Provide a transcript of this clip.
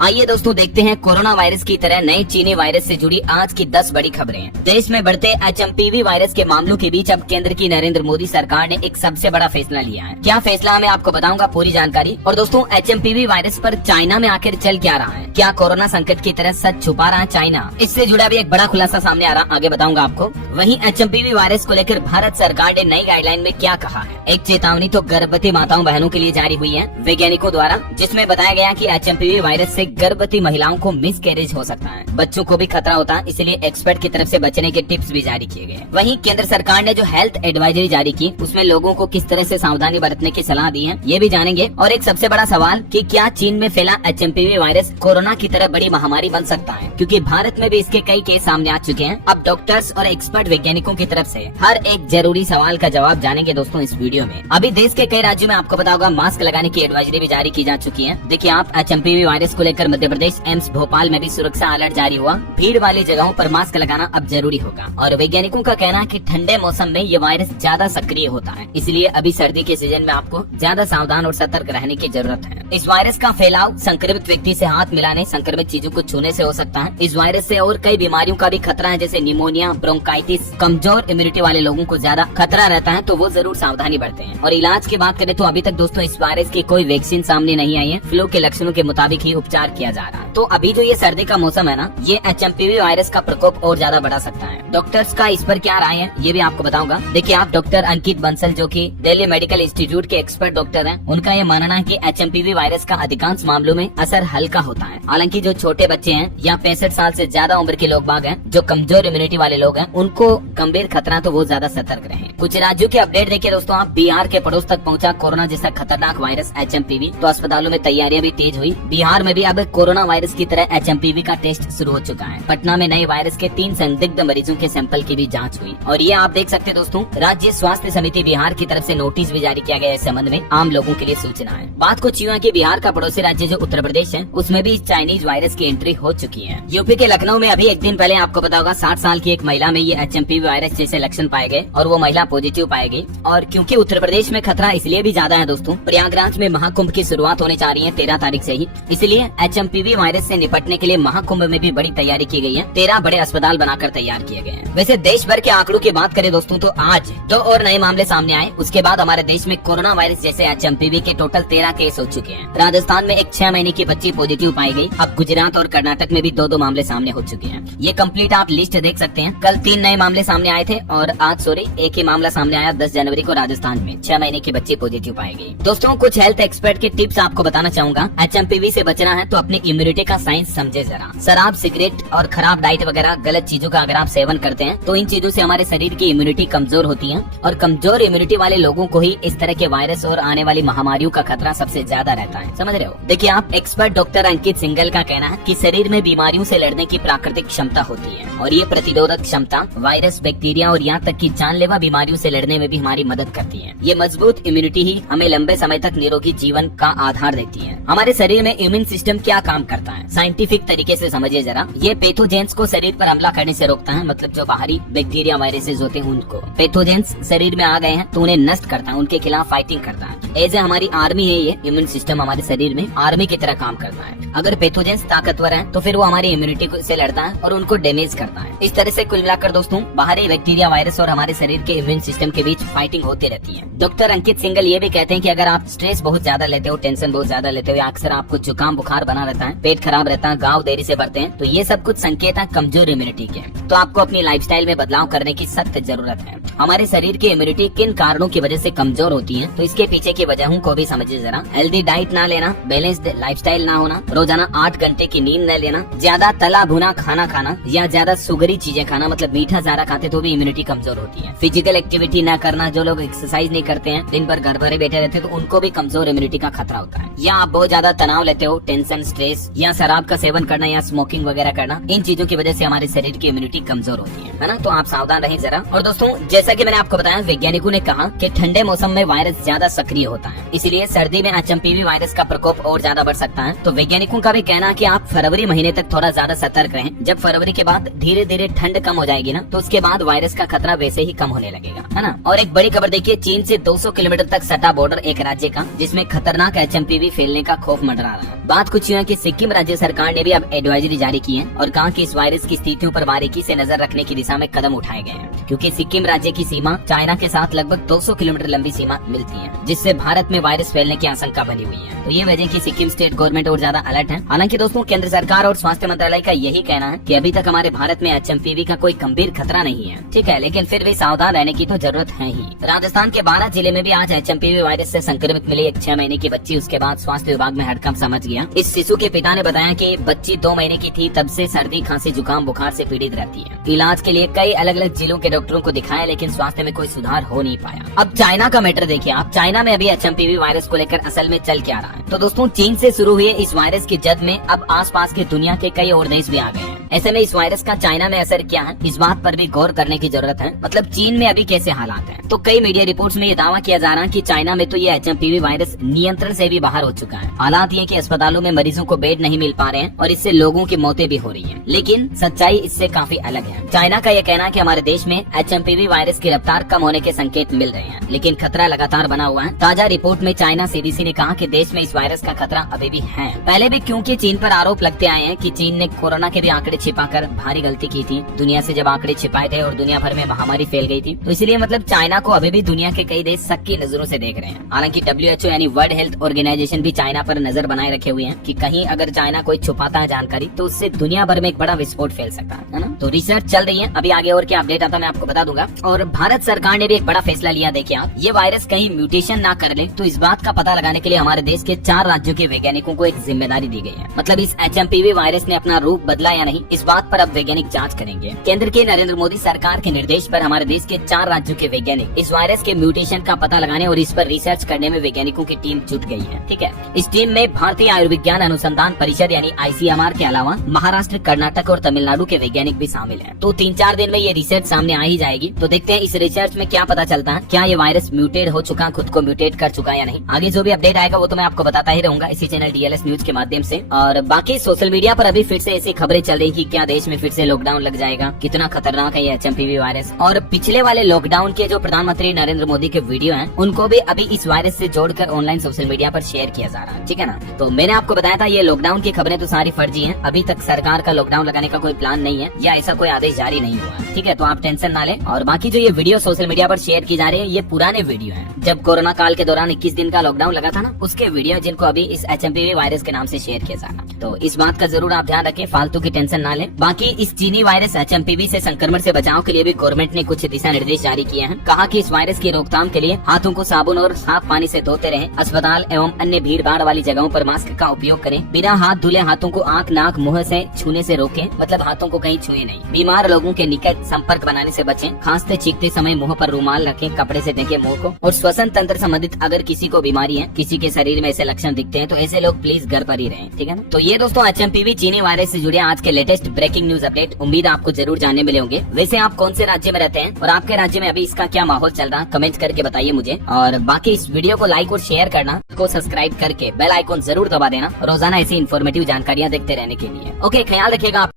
आइए दोस्तों देखते हैं कोरोना वायरस की तरह नए चीनी वायरस से जुड़ी आज की 10 बड़ी खबरें। देश में बढ़ते HMPV वायरस के मामलों के बीच अब केंद्र की नरेंद्र मोदी सरकार ने एक सबसे बड़ा फैसला लिया है। क्या फैसला है मैं आपको बताऊंगा पूरी जानकारी। और दोस्तों HMPV वायरस पर चाइना में आखिर चल क्या रहा है, क्या कोरोना संकट की तरह सच छुपा रहा है चाइना, इससे जुड़ा भी एक बड़ा खुलासा सामने आ रहा, आगे बताऊंगा आपको। वहीं HMPV वायरस को लेकर भारत सरकार ने नई गाइडलाइन में क्या कहा है। एक चेतावनी तो गर्भवती माताओं बहनों के लिए जारी हुई है वैज्ञानिकों द्वारा, जिसमें बताया गया कि HMPV वायरस से गर्भवती महिलाओं को मिसकैरेज हो सकता है, बच्चों को भी खतरा होता है, इसलिए एक्सपर्ट की तरफ से बचने के टिप्स भी जारी किए गए। वहीं केंद्र सरकार ने जो हेल्थ एडवाइजरी जारी की उसमें लोगों को किस तरह से सावधानी बरतने की सलाह दी है ये भी जानेंगे। और एक सबसे बड़ा सवाल कि क्या चीन में फैला HMPV वायरस कोरोना की तरह बड़ी महामारी बन सकता है, क्योंकि भारत में भी इसके कई केस सामने आ चुके हैं। अब डॉक्टर्स और एक्सपर्ट वैज्ञानिकों की तरफ से हर एक जरूरी सवाल का जवाब जानेंगे दोस्तों इस वीडियो में। अभी देश के कई राज्यों में आपको पता होगा मास्क लगाने की एडवाइजरी भी जारी की जा चुकी है। देखिए आप HMPV वायरस को लेकर मध्य प्रदेश एम्स भोपाल में भी सुरक्षा अलर्ट जारी हुआ। भीड़ वाली जगहों पर मास्क लगाना अब जरूरी होगा। और वैज्ञानिकों का कहना है कि ठंडे मौसम में ये वायरस ज्यादा सक्रिय होता है, इसलिए अभी सर्दी के सीजन में आपको ज्यादा सावधान और सतर्क रहने की जरूरत है। इस वायरस का फैलाव संक्रमित व्यक्ति से हाथ मिलाने, संक्रमित चीजों को छूने से हो सकता है। इस वायरस से और कई बीमारियों का भी खतरा है, जैसे निमोनिया, ब्रोंकाइटिस। कमजोर इम्यूनिटी वाले लोगों को ज्यादा खतरा रहता है, तो वो जरूर सावधानी बरतें। और इलाज की बात करें तो अभी तक दोस्तों इस वायरस की कोई वैक्सीन सामने नहीं आई है। फ्लू के लक्षणों के मुताबिक ही उपचार किया जा रहा है। तो अभी जो ये सर्दी का मौसम है ना, ये HMPV वायरस का प्रकोप और ज्यादा बढ़ा सकता है। डॉक्टर्स का इस पर क्या राय है ये भी आपको बताऊंगा। देखिए आप डॉक्टर अंकित बंसल जो कि दिल्ली मेडिकल इंस्टीट्यूट के एक्सपर्ट डॉक्टर हैं, उनका ये मानना है कि HMPV वायरस का अधिकांश मामलों में असर हल्का होता है। हालांकि जो छोटे बच्चे हैं या 65 साल से ज्यादा उम्र के लोग बाग हैं, जो कमजोर इम्यूनिटी वाले लोग हैं, उनको गंभीर खतरा तो वो ज्यादा सतर्क रहें। कुछ राज्यों के अपडेट देखिए दोस्तों आप। बिहार के पड़ोस तक पहुंचा कोरोना जैसा खतरनाक वायरस HMPV, तो अस्पतालों में तैयारियां भी तेज हुई। बिहार में भी अब कोरोना वायरस की तरह HMPV का टेस्ट शुरू हो चुका है। पटना में नए वायरस के 3 संदिग्ध मरीजों के सैंपल की भी जांच हुई। और ये आप देख सकते हैं दोस्तों, राज्य स्वास्थ्य समिति बिहार की तरफ से नोटिस भी जारी किया गया है। इस संबंध में आम लोगों के लिए सूचना है। बात कुछ यूँ है कि बिहार का पड़ोसी राज्य जो उत्तर प्रदेश है, उसमें भी चाइनीज वायरस की एंट्री हो चुकी है। यूपी के लखनऊ में अभी एक दिन पहले आपको पता होगा 60 साल की एक महिला में ये HMPV वायरस जैसे लक्षण पाए गए और वो महिला पॉजिटिव पाई गई। और क्योंकि उत्तर प्रदेश में खतरा इसलिए भी ज्यादा है दोस्तों, प्रयागराज में महाकुंभ की शुरुआत होने जा रही है 13 तारीख से ही, इसलिए HMPV वायरस से निपटने के लिए महाकुंभ में भी बड़ी तैयारी की गई है। 13 बड़े अस्पताल बनाकर तैयार किए गए हैं। वैसे देश भर के आंकड़ों की बात करें दोस्तों तो आज 2 और नए मामले सामने आए। उसके बाद हमारे देश में कोरोना वायरस जैसे HMPV के टोटल 13 केस हो चुके हैं। राजस्थान में एक 6 महीने की बच्ची पॉजिटिव पाई गई। अब गुजरात और कर्नाटक में भी 2-2 मामले सामने हो चुके हैं। ये कंप्लीट आप लिस्ट देख सकते हैं। कल 3 नए मामले सामने आए थे और आज एक ही मामला सामने आया 10 जनवरी को राजस्थान में 6 महीने की बच्ची पॉजिटिव पाई गई। दोस्तों कुछ हेल्थ एक्सपर्ट के टिप्स आपको बताना चाहूंगा। HMPV से बचना है तो अपनी इम्यूनिटी का साइंस समझे जरा। शराब, सिगरेट और खराब डाइट वगैरह गलत चीजों का अगर आप सेवन करते हैं तो इन चीजों से हमारे शरीर की इम्यूनिटी कमजोर होती है। और कमजोर इम्यूनिटी वाले लोगों को ही इस तरह के वायरस और आने वाली महामारियों का खतरा सबसे ज्यादा रहता है, समझ रहे हो। देखिए आप एक्सपर्ट डॉक्टर अंकित सिंगल का कहना है कि शरीर में बीमारियों से लड़ने की प्राकृतिक क्षमता होती है और ये प्रतिरोधक क्षमता वायरस, बैक्टीरिया और यहाँ तक की जानलेवा बीमारियों से लड़ने में भी हमारी मदद करती है। ये मजबूत इम्यूनिटी ही हमें लंबे समय तक निरोगी जीवन का आधार देती है। हमारे शरीर में इम्यून सिस्टम क्या काम करता है साइंटिफिक तरीके से समझिए जरा। ये पैथोजेंस को शरीर पर हमला करने से रोकता है, मतलब जो बाहरी बैक्टीरिया वायरसेस होते हैं उनको। पैथोजेंस शरीर में आ गए हैं तो उन्हें नष्ट करता है, उनके खिलाफ फाइटिंग करता है। एज हमारी आर्मी है ये इम्यून सिस्टम, हमारे शरीर में आर्मी की तरह काम करता है। अगर पैथोजेंस ताकतवर है तो फिर वो हमारी इम्यूनिटी से लड़ता है और उनको डैमेज करता है। इस तरह से कुल मिलाकर दोस्तों बाहरी बैक्टीरिया, वायरस और हमारे शरीर के इम्यून सिस्टम के बीच फाइटिंग होती रहती है। डॉक्टर अंकित सिंगल ये भी कहते हैं कि अगर आप स्ट्रेस बहुत ज्यादा लेते हो, टेंशन बहुत ज्यादा लेते हो या अक्सर आपको जुकाम बुखार बना रहता है, पेट खराब रहता है, घाव देरी से बढ़ते हैं, तो ये सब कुछ संकेत है कमजोर इम्यूनिटी के। तो आपको अपनी लाइफस्टाइल में बदलाव करने की सख्त जरूरत है। हमारे शरीर की इम्यूनिटी किन कारणों की वजह से कमजोर होती है, तो इसके पीछे की वजहों को भी समझिए जरा। हेल्दी डाइट ना लेना, बैलेंस्ड लाइफस्टाइल ना होना, रोजाना 8 घंटे की नींद न लेना, ज्यादा तला भुना खाना खाना या ज्यादा सुगरी चीजें खाना, मतलब मीठा ज्यादा खाते तो भी इम्यूनिटी कमजोर होती है। फिजिकल एक्टिविटी ना करना, जो लोग एक्सरसाइज नहीं करते हैं, दिन भर घर भरे बैठे रहते हैं, तो उनको भी कमजोर इम्यूनिटी का खतरा होता है। या आप बहुत ज्यादा तनाव लेते हो, टेंशन, स्ट्रेस या शराब का सेवन करना या स्मोकिंग वगैरह करना, इन चीजों की वजह से हमारे शरीर की इम्यूनिटी कमजोर होती है ना। तो आप सावधान रहें जरा। और दोस्तों जैसा कि मैंने आपको बताया, वैज्ञानिकों ने कहा कि ठंडे मौसम में वायरस ज्यादा सक्रिय होता है, इसलिए सर्दी में HMPV वायरस का प्रकोप और ज्यादा बढ़ सकता है। तो वैज्ञानिकों का भी कहना है कि आप फरवरी महीने तक थोड़ा ज्यादा सतर्क रहें। जब फरवरी के बाद धीरे धीरे ठंड कम हो जाएगी ना, तो उसके बाद वायरस का खतरा वैसे ही कम होने लगेगा, है ना। और एक बड़ी खबर देखिए, चीन से 200 किलोमीटर तक सटा बॉर्डर एक राज्य का, जिसमें खतरनाक HMPV फैलने का खौफ मंडरा रहा है। बात कुछ कुछ यूँ है कि सिक्किम राज्य सरकार ने भी अब एडवाइजरी जारी की है और कहा कि इस वायरस की स्थितियों पर बारीकी से नजर रखने की दिशा में कदम उठाए गए हैं, क्योंकि सिक्किम राज्य की सीमा चाइना के साथ लगभग 200 किलोमीटर लंबी सीमा मिलती है, जिससे भारत में वायरस फैलने की आशंका बनी हुई है। तो ये वजह की सिक्किम स्टेट गवर्नमेंट और ज्यादा अलर्ट है। हालांकि दोस्तों केंद्र सरकार और स्वास्थ्य मंत्रालय का यही कहना है कि अभी तक हमारे भारत में HMPV का कोई गंभीर खतरा नहीं है, ठीक है, लेकिन फिर भी सावधान रहने की तो जरूरत है ही। राजस्थान के 12 जिले में भी आज HMPV वायरस से संक्रमित मिली एक 6 महीने की बच्ची। उसके बाद स्वास्थ्य विभाग में हड़कंप समझ गया। इस शिशु के पिता ने बताया कि बच्ची 2 महीने की थी, तब से सर्दी खांसी जुकाम बुखार से पीड़ित रहती है। इलाज के लिए कई अलग अलग जिलों के डॉक्टरों को दिखाया, लेकिन स्वास्थ्य में कोई सुधार हो नहीं पाया। अब चाइना का मैटर देखिए आप। चाइना में अभी HMPV वायरस को लेकर असल में चल क्या रहा है। तो दोस्तों चीन से शुरू हुए इस वायरस की जद में अब आसपास के दुनिया के कई और देश भी आ गए हैं। ऐसे में इस वायरस का चाइना में असर क्या है, इस बात पर भी गौर करने की जरूरत है। मतलब चीन में अभी कैसे हालात हैं। तो कई मीडिया रिपोर्ट्स में ये दावा किया जा रहा है कि चाइना में तो ये HMPV वायरस नियंत्रण से भी बाहर हो चुका है। हालात ये कि अस्पतालों में मरीजों को बेड नहीं मिल पा रहे हैं और इससे लोगों की मौतें भी हो रही हैं। लेकिन सच्चाई इससे काफी अलग है। चाइना का यह कहना है कि हमारे देश में HMPV वायरस की रफ्तार कम होने के संकेत मिल रहे हैं, लेकिन खतरा लगातार बना हुआ है। ताजा रिपोर्ट में चाइना CDC ने कहा कि देश में इस वायरस का खतरा अभी भी है। पहले भी क्योंकि चीन पर आरोप लगते आए हैं कि चीन ने कोरोना के भी आंकड़े छिपाकर भारी गलती की थी। दुनिया से जब आंकड़े छिपाए थे और दुनिया भर में महामारी फैल गई थी, तो इसलिए मतलब चाइना को अभी भी दुनिया के कई देश शक की नजरों से देख रहे हैं। हालांकि WHO यानी वर्ल्ड हेल्थ ऑर्गेनाइजेशन भी चाइना पर नजर बनाए रखे हुए हैं कि कहीं अगर चाइना कोई छुपाता है जानकारी तो उससे दुनिया भर में एक बड़ा विस्फोट फैल सकता है ना। तो रिसर्च चल रही है, अभी आगे और क्या अपडेट आता मैं आपको बता दूंगा। और भारत सरकार ने भी एक बड़ा फैसला लिया। देखिए आप, ये वायरस कहीं म्यूटेशन ना कर ले, तो इस बात का पता लगाने के लिए हमारे देश के 4 राज्यों के वैज्ञानिकों को एक जिम्मेदारी दी गई है। मतलब इस HMPV वायरस ने अपना रूप बदला या नहीं, इस बात पर अब वैज्ञानिक जांच करेंगे। केंद्र के नरेंद्र मोदी सरकार के निर्देश पर हमारे देश के 4 राज्यों के वैज्ञानिक इस वायरस के म्यूटेशन का पता लगाने और इस पर रिसर्च करने में वैज्ञानिकों की टीम जुट गई है, ठीक है। इस टीम में भारतीय आयुर्विज्ञान अनुसंधान परिषद यानी ICMR के अलावा महाराष्ट्र, कर्नाटक और तमिलनाडु के वैज्ञानिक भी शामिल हैं। तो 3-4 दिन में ये रिसर्च सामने आ ही जाएगी। तो देखते हैं इस रिसर्च में क्या पता चलता है। क्या ये वायरस म्यूटेट हो चुका, खुद को म्यूटेट कर चुका या नहीं। आगे जो भी अपडेट आएगा वो तो मैं आपको बताता ही रहूंगा इसी चैनल DLS न्यूज के माध्यम से। और बाकी सोशल मीडिया पर अभी फिर से ऐसी खबरें चल रही कि क्या देश में फिर से लॉकडाउन लग जाएगा, कितना खतरनाक है ये HMPV वायरस। और पिछले वाले लॉकडाउन के जो प्रधानमंत्री नरेंद्र मोदी के वीडियो हैं, उनको भी अभी इस वायरस से जोड़कर ऑनलाइन सोशल मीडिया पर शेयर किया जा रहा है, ठीक है ना। तो मैंने आपको बताया था ये लॉकडाउन की खबरें तो सारी फर्जी हैं। अभी तक सरकार का लॉकडाउन लगाने का कोई प्लान नहीं है या ऐसा कोई आदेश जारी नहीं हुआ है, ठीक है। तो आप टेंशन ना लें। और बाकी जो ये वीडियो सोशल मीडिया पर शेयर की जा रही है, ये पुराने वीडियो हैं। जब कोरोना काल के दौरान 21 दिन का लॉकडाउन लगा था ना, उसके वीडियो जिनको अभी इस HMPV वायरस के नाम से शेयर किया जा रहा है। तो इस बात का जरूर आप ध्यान रखें, फालतू की टेंशन ना लें। बाकी इस चीनी वायरस HMPV से संक्रमण से बचाव के लिए भी गवर्नमेंट ने कुछ दिशा निर्देश जारी किए हैं। कहा कि इस वायरस की रोकथाम के लिए हाथों को साबुन और साफ पानी से धोते रहें। अस्पताल एवं अन्य भीड़ भाड़ वाली जगहों पर मास्क का उपयोग करें। बिना हाथ धुले हाथों को आंख, नाक, मुंह से छूने से रोकें, मतलब हाथों को कहीं छुए नहीं। बीमार लोगों के निकट संपर्क बनाने से बचें। खांसते छींकते समय मुंह पर रुमाल रखें, कपड़े से ढकें मुंह को। और श्वसन तंत्र संबंधित अगर किसी को बीमारी है, किसी के शरीर में ऐसे लक्षण दिखते हैं, तो ऐसे लोग प्लीज घर पर ही रहें, ठीक है ना। तो ये दोस्तों HMPV चीनी वायरस से जुड़े आज के लेटेस्ट ब्रेकिंग न्यूज अपडेट। उम्मीद आपको जरूर जानने मिले होंगे। वैसे आप कौन से राज्य में रहते हैं और आपके राज्य में अभी इसका क्या माहौल चल रहा है, कमेंट करके बताइए मुझे। और बाकी इस वीडियो को लाइक और शेयर करना, को सब्सक्राइब करके बेल आइकॉन जरूर दबा देना, रोजाना ऐसी इन्फॉर्मेटिव जानकारियां देखते रहने के लिए। ओके, ख्याल रखिएगा।